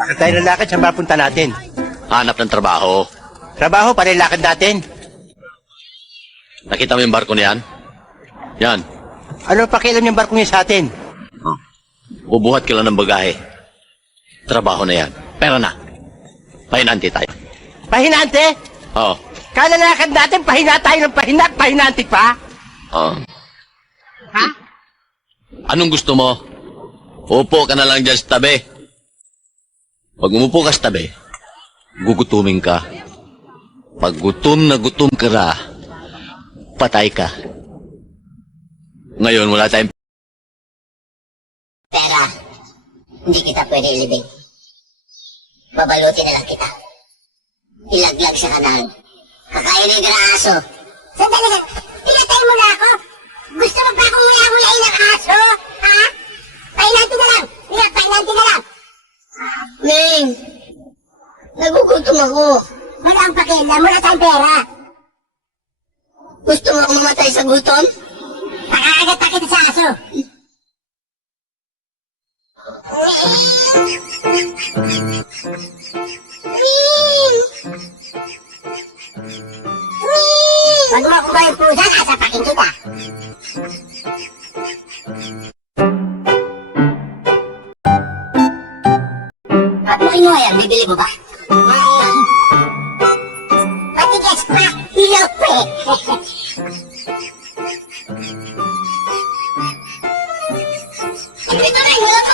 Sa tayo ng lakad, saan papunta natin? Hanap ng trabaho. Trabaho, para yung lakad natin. Nakita mo yung barko niyan? Yan. Ano pakialam yung barkong yun sa atin? Bubuhat ka lang ng bagahe. Trabaho na yan. Pera na. Pahinanti tayo. Pahinante? Oo. Kalalakad natin, pahina tayo ng pahina at pahinante pa? Oo. Ha? Anong gusto mo? Upo ka na lang dyan sa tabi. Pag umupo ka sa tabi, gugutumin ka. Pag gutom na gutom ka na, patay ka. Ngayon, wala tayong Pera, hindi kita pwede ilibing. Babalutin na lang kita. Ilaglag sa kanal. Kakainin ka ng aso. Sandali lang, pinatay mo na ako. Gusto mo pa akong nguya-nguyain ng aso? Ha? Pahinanti na lang. Pahinanti na lang. Ming, nagugutom ako. Wala ang pakialam, wala tayong pera. Gusto mo akong mamatay sa gutom? Pakakagat pa kita sa aso. Wag mo akong bayang pusa, sasapakin kita. Pag mo kinuha yan, bibili mo ba? Patigas pa, hilaw pa eh. Ito na yun.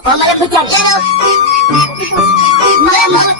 Oh, malabot yan. Yan o. Malamang.